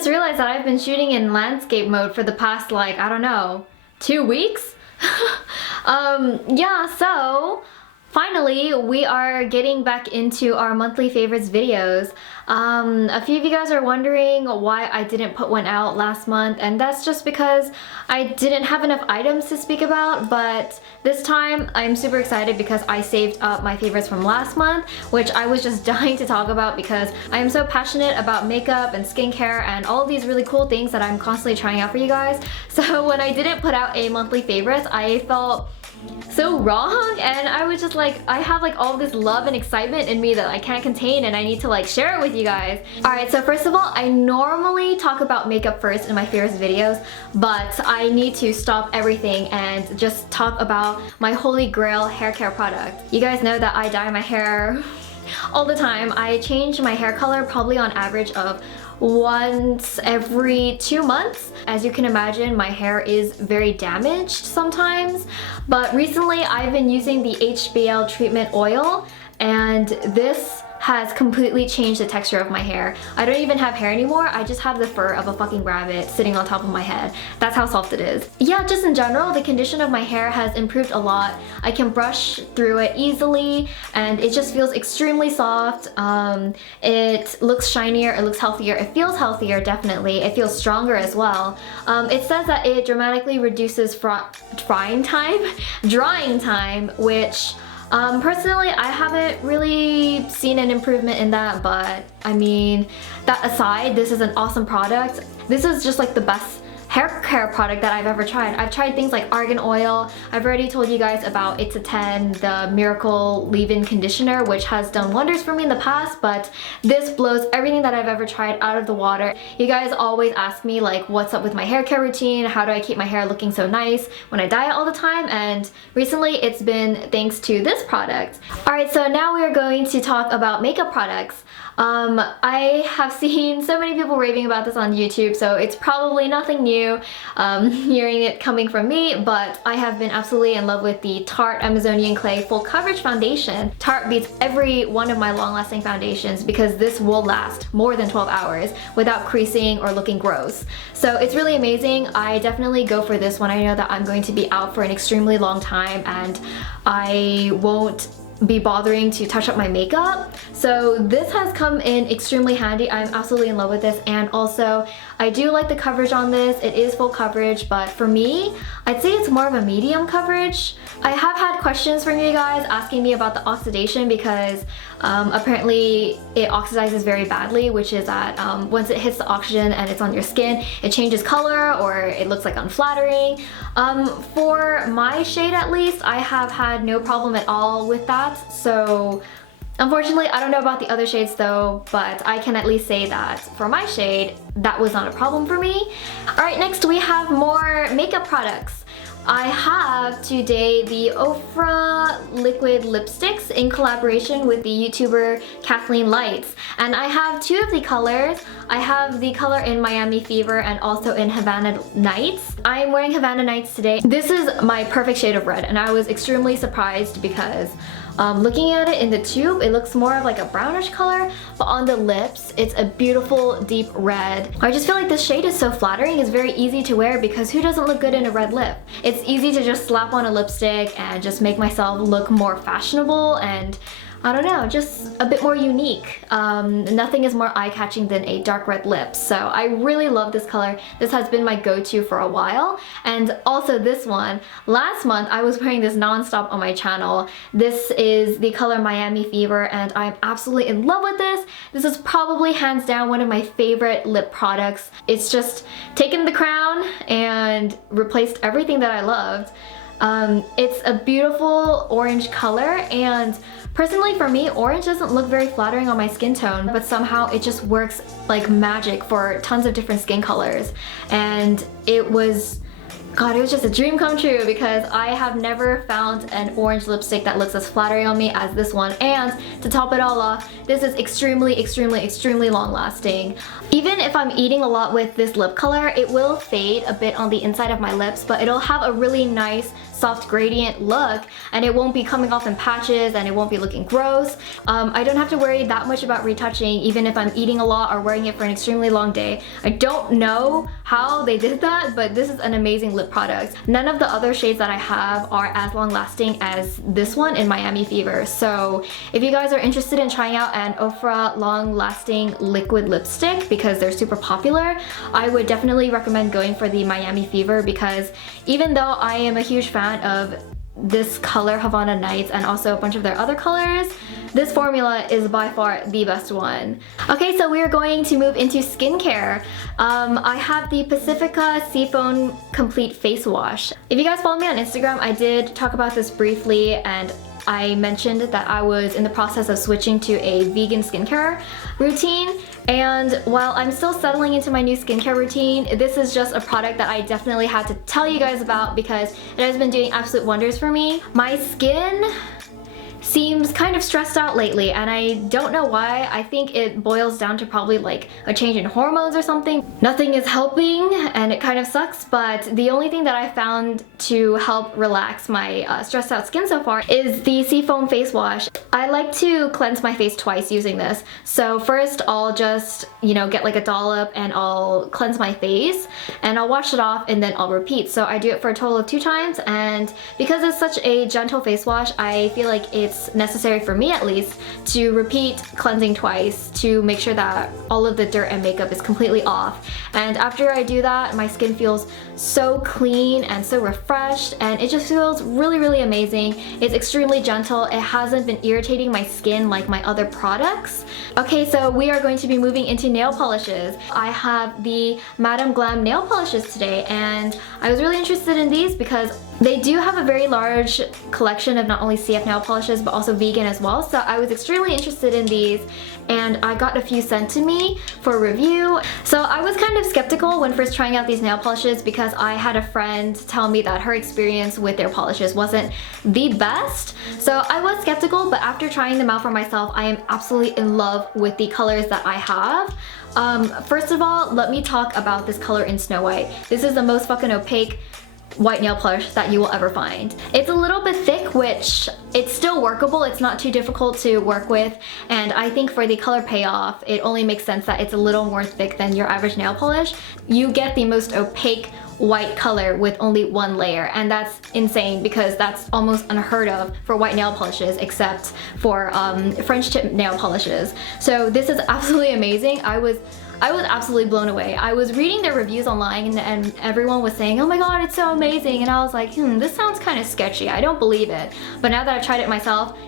just realized that I've been shooting in landscape mode for the past, like, I don't know, 2 weeks? Yeah, so finally we are getting back into our monthly favorites videos. A few of you guys are wondering why I didn't put one out last month, and that's just because I didn't have enough items to speak about, but this time I'm super excited because I saved up my favorites from last month, which I was just dying to talk about because I am so passionate about makeup and skincare and all of these really cool things that I'm constantly trying out for you guys. So when I didn't put out a monthly favorites, I felt so wrong, and I was just like, I have like all this love and excitement in me that I can't contain, and I need to like share it with you guys. Alright, so first of all, I normally talk about makeup first in my favorites videos, but I need to stop everything and just talk about my holy grail hair care product. You guys know that I dye my hair all the time. I change my hair color probably on average of once every 2 months. As you can imagine, my hair is very damaged sometimes, but recently I've been using the HBL treatment oil, and this has completely changed the texture of my hair. I don't even have hair anymore, I just have the fur of a fucking rabbit sitting on top of my head. That's how soft it is. Yeah, just in general, the condition of my hair has improved a lot. I can brush through it easily, and it just feels extremely soft. It looks shinier, it looks healthier, it feels healthier, definitely. It feels stronger as well. It says that it dramatically reduces drying time, which personally, I haven't really seen an improvement in that, but I mean, that aside, this is an awesome product. This is just like the best hair care product that I've ever tried. I've tried things like argan oil. I've already told you guys about iitte 10, the miracle leave-in conditioner, which has done wonders for me in the past, but this blows everything that I've ever tried out of the water. You guys always ask me like, what's up with my hair care routine? How do I keep my hair looking so nice when I dye it all the time? And recently it's been thanks to this product. Alright, so now we are going to talk about makeup products. I have seen so many people raving about this on YouTube, so it's probably nothing new hearing it coming from me, but I have been absolutely in love with the Tarte Amazonian Clay Full Coverage Foundation. Tarte beats every one of my long-lasting foundations because this will last more than 12 hours without creasing or looking gross. So it's really amazing. I definitely go for this when I know that I'm going to be out for an extremely long time and I won't be bothering to touch up my makeup. So this has come in extremely handy. I'm absolutely in love with this, and also I do like the coverage on this. It is full coverage, but for me, I'd say it's more of a medium coverage. I have had questions from you guys asking me about the oxidation because apparently it oxidizes very badly, which is that once it hits the oxygen and it's on your skin, it changes color or it looks like unflattering. For my shade at least, I have had no problem at all with that. So unfortunately, I don't know about the other shades though, but I can at least say that for my shade, that was not a problem for me. Alright, next we have more makeup products. I have today the OFRA liquid lipsticks in collaboration with the YouTuber Kathleen Lights, and I have two of the colors. I have the color in Miami Fever and also in Havana Nights. I am wearing Havana Nights today. This is my perfect shade of red, and I was extremely surprised because looking at it in the tube, it looks more of like a brownish color, but on the lips, it's a beautiful deep red. I just feel like this shade is so flattering. It's very easy to wear because who doesn't look good in a red lip? It's easy to just slap on a lipstick and just make myself look more fashionable and I don't know, just a bit more unique. Nothing is more eye-catching than a dark red lip, so I really love this color. This has been my go-to for a while, and also this one. Last month, I was wearing this non-stop on my channel. This is the color Miami Fever, and I'm absolutely in love with this. This is probably hands down one of my favorite lip products. It's just taken the crown and replaced everything that I loved. It's a beautiful orange color, and personally for me, orange doesn't look very flattering on my skin tone, but somehow it just works like magic for tons of different skin colors. And it was just a dream come true because I have never found an orange lipstick that looks as flattering on me as this one. And to top it all off, this is extremely long lasting. Even if I'm eating a lot with this lip color, it will fade a bit on the inside of my lips, but it'll have a really nice soft gradient look, and it won't be coming off in patches and it won't be looking gross. I don't have to worry that much about retouching even if I'm eating a lot or wearing it for an extremely long day. I don't know how they did that, but this is an amazing lip product. None of the other shades that I have are as long lasting as this one in Miami Fever. So if you guys are interested in trying out an OFRA long lasting liquid lipstick because they're super popular, I would definitely recommend going for the Miami Fever, because even though I am a huge fan of this color, Havana Nights, and also a bunch of their other colors, this formula is by far the best one. Okay, so we are going to move into skincare. I have the Pacifica Seafoam Complete Face Wash. If you guys follow me on Instagram, I did talk about this briefly, and I mentioned that I was in the process of switching to a vegan skincare routine. And while I'm still settling into my new skincare routine, this is just a product that I definitely had to tell you guys about because it has been doing absolute wonders for me. My skin seems kind of stressed out lately, and I don't know why. I think it boils down to probably like a change in hormones or something. Nothing is helping and it kind of sucks, but the only thing that I found to help relax my stressed out skin so far is the Seafoam Face Wash. I like to cleanse my face twice using this. So first I'll just, you know, get like a dollop and I'll cleanse my face and I'll wash it off and then I'll repeat. So I do it for a total of 2 times, and because it's such a gentle face wash, I feel like it's necessary for me at least to repeat cleansing twice to make sure that all of the dirt and makeup is completely off. And after I do that, my skin feels so clean and so refreshed, and it just feels really amazing. It's extremely gentle. It hasn't been irritating my skin like my other products. Okay, so we are going to be moving into nail polishes. I have the Madame Glam nail polishes today, and I was really interested in these because they do have a very large collection of not only CF nail polishes but also vegan as well. So I was extremely interested in these, and I got a few sent to me for review. So I was kind of skeptical when first trying out these nail polishes because I had a friend tell me that her experience with their polishes wasn't the best. So I was skeptical, but after trying them out for myself, I am absolutely in love with the colors that I have. First of all, let me talk about this color in Snow White. This is the most fucking opaque white nail polish that you will ever find. It's a little bit thick, which it's still workable. It's not too difficult to work with, and I think for the color payoff, it only makes sense that it's a little more thick than your average nail polish. You get the most opaque white color with only 1 layer, and that's insane because that's almost unheard of for white nail polishes except for French tip nail polishes. So this is absolutely amazing. I was absolutely blown away. I was reading their reviews online and everyone was saying, oh my god, it's so amazing, and I was like, this sounds kind of sketchy. I don't believe it. But now that I've tried it myself,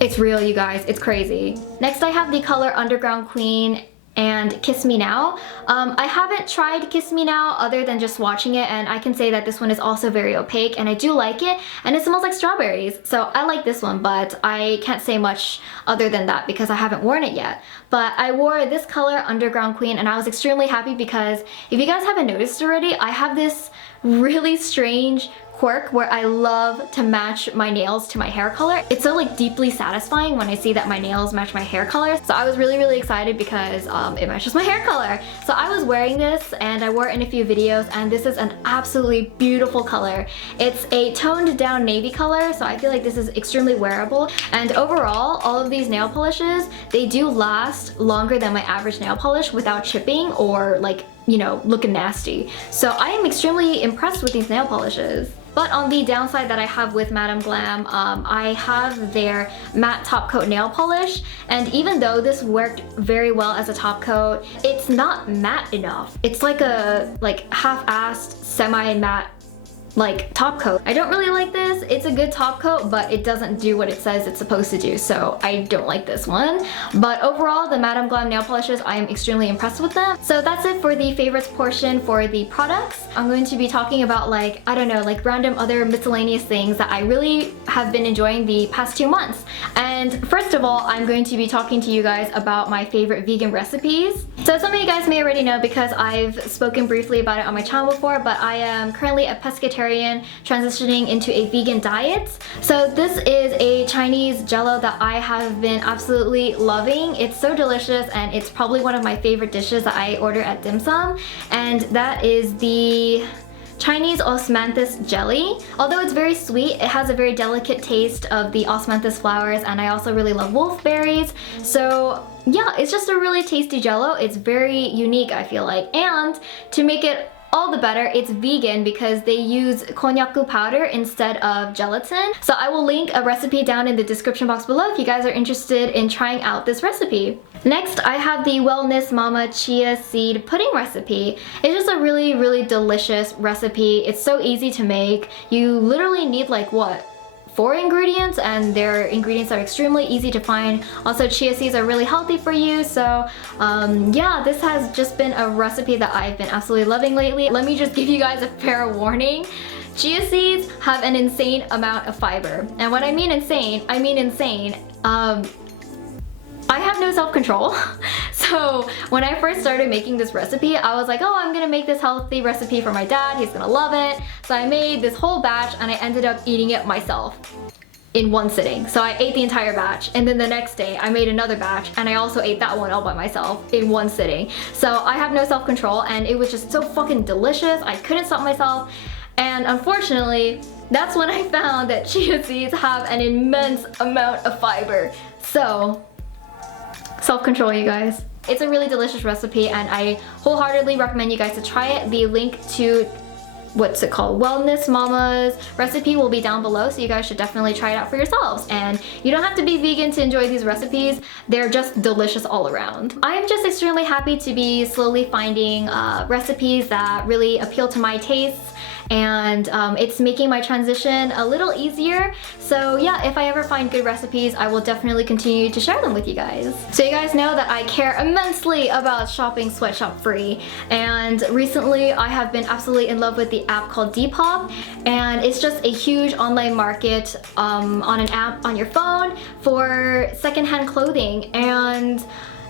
it's real, you guys. It's crazy. Next I have the color Underground Queen and Kiss Me Now. I haven't tried Kiss Me Now other than just watching it, and I can say that this one is also very opaque and I do like it, and it smells like strawberries. So I like this one, but I can't say much other than that because I haven't worn it yet. But I wore this color Underground Queen and I was extremely happy because if you guys haven't noticed already, I have this really strange quirk where I love to match my nails to my hair color. It's so like deeply satisfying when I see that my nails match my hair color. So I was really excited because it matches my hair color. So I was wearing this and I wore it in a few videos, and this is an absolutely beautiful color. It's a toned down navy color, so I feel like this is extremely wearable. And overall, all of these nail polishes, they do last longer than my average nail polish without chipping or like, you know, looking nasty. So I am extremely impressed with these nail polishes. But on the downside that I have with Madame Glam, I have their matte top coat nail polish, and even though this worked very well as a top coat, it's not matte enough. It's like a half-assed semi-matte like top coat. I don't really like this. It's a good top coat, but it doesn't do what it says it's supposed to do, so I don't like this one. But overall, the Madame Glam nail polishes, I am extremely impressed with them. So that's it for the favorites portion for the products. I'm going to be talking about like, I don't know, like random other miscellaneous things that I really have been enjoying the past 2 months. And first of all, I'm going to be talking to you guys about my favorite vegan recipes. So some of you guys may already know because I've spoken briefly about it on my channel before, but I am currently a pescatarian transitioning into a vegan diet. So this is a Chinese jello that I have been absolutely loving. It's so delicious and it's probably one of my favorite dishes that I order at dim sum, and that is the Chinese osmanthus jelly. Although it's very sweet, it has a very delicate taste of the osmanthus flowers, and I also really love wolfberries. So yeah, it's just a really tasty jello. It's very unique, I feel like. And to make it all the better, it's vegan because they use konnyaku powder instead of gelatin. So I will link a recipe down in the description box below if you guys are interested in trying out this recipe. Next, I have the Wellness Mama chia seed pudding recipe. It's just a really delicious recipe. It's so easy to make. You literally need like what? 4 ingredients, and their ingredients are extremely easy to find. Also, chia seeds are really healthy for you, so yeah, this has just been a recipe that I've been absolutely loving lately. Let me just give you guys a fair warning. Chia seeds have an insane amount of fiber, and when I mean insane, I mean insane. I have no self-control. So when I first started making this recipe, I was like, oh, I'm gonna make this healthy recipe for my dad, he's gonna love it. So I made this whole batch and I ended up eating it myself in one sitting. So I ate the entire batch, and then the next day I made another batch and I also ate that one all by myself in one sitting. So I have no self-control, and it was just so fucking delicious. I couldn't stop myself. And unfortunately, that's when I found that chia seeds have an immense amount of fiber. So self-control, you guys. It's a really delicious recipe, and I wholeheartedly recommend you guys to try it. The link to what's it called, Wellness Mama's recipe will be down below, so you guys should definitely try it out for yourselves. And you don't have to be vegan to enjoy these recipes. They're just delicious all around. I am just extremely happy to be slowly finding recipes that really appeal to my tastes, and it's making my transition a little easier. So yeah, if I ever find good recipes, I will definitely continue to share them with you guys. So you guys know that I care immensely about shopping sweatshop free, and recently I have been absolutely in love with the app called Depop, and it's just a huge online market on an app on your phone for secondhand clothing, and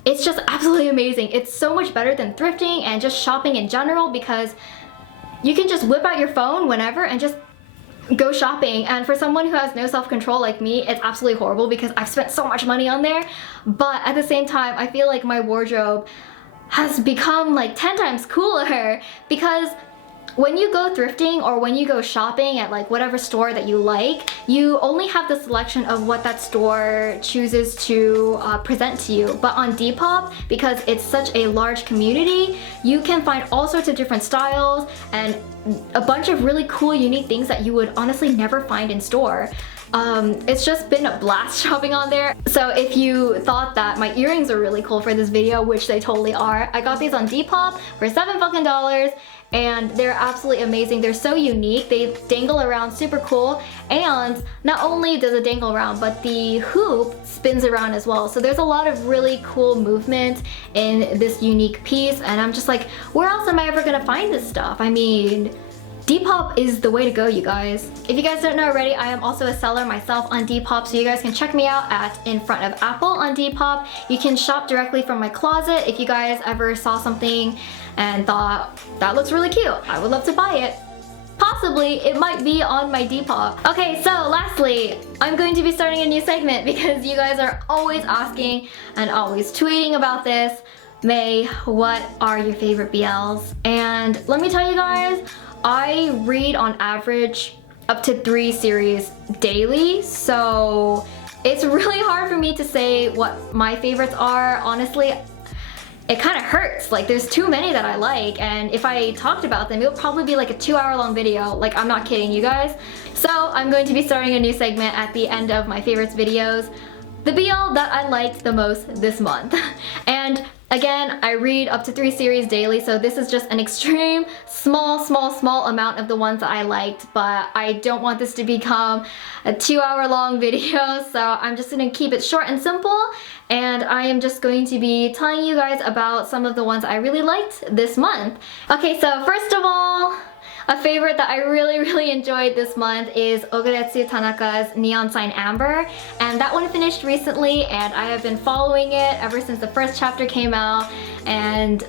it's just absolutely amazing. It's so much better than thrifting and just shopping in general, because you can just whip out your phone whenever and just go shopping. And for someone who has no self-control like me, it's absolutely horrible because I've spent so much money on there. But at the same time, I feel like my wardrobe has become like 10 times cooler, because when you go thrifting or when you go shopping at like whatever store that you like, you only have the selection of what that store chooses to present to you. But on Depop, because it's such a large community, you can find all sorts of different styles and a bunch of really cool, unique things that you would honestly never find in store. It's just been a blast shopping on there. So if you thought that my earrings are really cool for this video, which they totally are, I got these on Depop for $7 fucking, and they're absolutely amazing. They're so unique. They dangle around super cool, and not only does it dangle around, but the hoop spins around as well. So there's a lot of really cool movement in this unique piece, and I'm just like, where else am I ever gonna find this stuff? I mean, Depop is the way to go, you guys. If you guys don't know already, I am also a seller myself on Depop, so you guys can check me out at infrontofapple on Depop. You can shop directly from my closet. If you guys ever saw something and thought, that looks really cute, I would love to buy it, possibly it might be on my Depop. Okay, so lastly, I'm going to be starting a new segment because you guys are always asking and always tweeting about this. May, what are your favorite BLs? And let me tell you guys, I read on average up to 3 series daily, so it's really hard for me to say what my favorites are. Honestly, it kind of hurts. Like, there's too many that I like, and if I talked about them, it would probably be like a 2-hour-long video. Like, I'm not kidding you guys. So I'm going to be starting a new segment at the end of my favorites videos, the BL that I liked the most this month. And again, I read up to 3 series daily, so this is just an extreme small amount of the ones that I liked, but I don't want this to become a 2-hour-long video, so I'm just gonna keep it short and simple, and I am just going to be telling you guys about some of the ones I really liked this month. Okay, so first of all, a favorite that I really enjoyed this month is Ogeretsu Tanaka's Neon Sign Amber, and that one finished recently, and I have been following it ever since the first chapter came out, and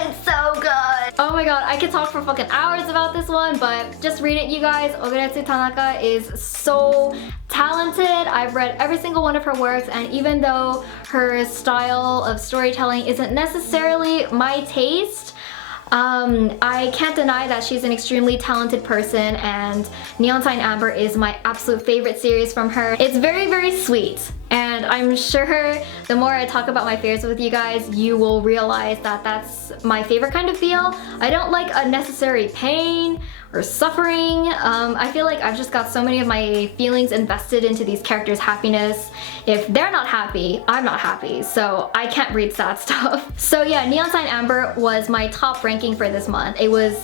it's so good. Oh my god, I could talk for fucking hours about this one, but just read it, you guys. Ogeretsu Tanaka is so talented. I've read every single one of her works, and even though her style of storytelling isn't necessarily my taste, I can't deny that she's an extremely talented person, and Neon Sign Amber is my absolute favorite series from her. It's very, very sweet. And I'm sure the more I talk about my favorites with you guys, you will realize that that's my favorite kind of feel. I don't like unnecessary pain or suffering. I feel like I've just got so many of my feelings invested into these characters' happiness. If they're not happy, I'm not happy, so I can't read sad stuff. So yeah, Neon Sign Amber was my top ranking for this month. It was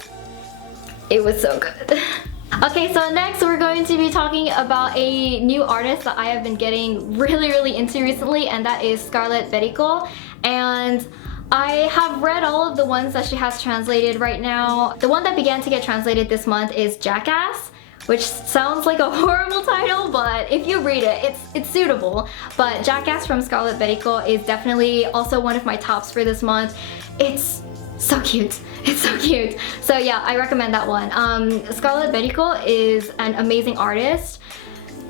so good. Okay, so next we're going to be talking about a new artist that I have been getting really into recently, and that is Scarlet Beriko. And I have read all of the ones that she has translated right now. The one that began to get translated this month is Jackass, which sounds like a horrible title, but if you read it, it's suitable. But Jackass from Scarlet Beriko is definitely also one of my tops for this month. It's so cute. It's so cute. So yeah, I recommend that one. Scarlet Beriko is an amazing artist.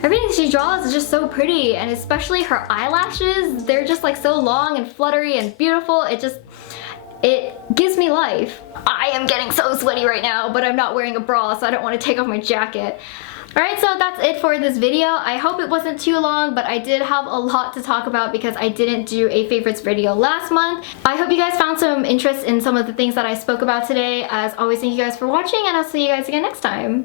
Everything she draws is just so pretty, and especially her eyelashes, they're just like so long and fluttery and beautiful. It gives me life. I am getting so sweaty right now, but I'm not wearing a bra, so I don't want to take off my jacket. Alright, so that's it for this video. I hope it wasn't too long, but I did have a lot to talk about because I didn't do a favorites video last month. I hope you guys found some interest in some of the things that I spoke about today. As always, thank you guys for watching, and I'll see you guys again next time.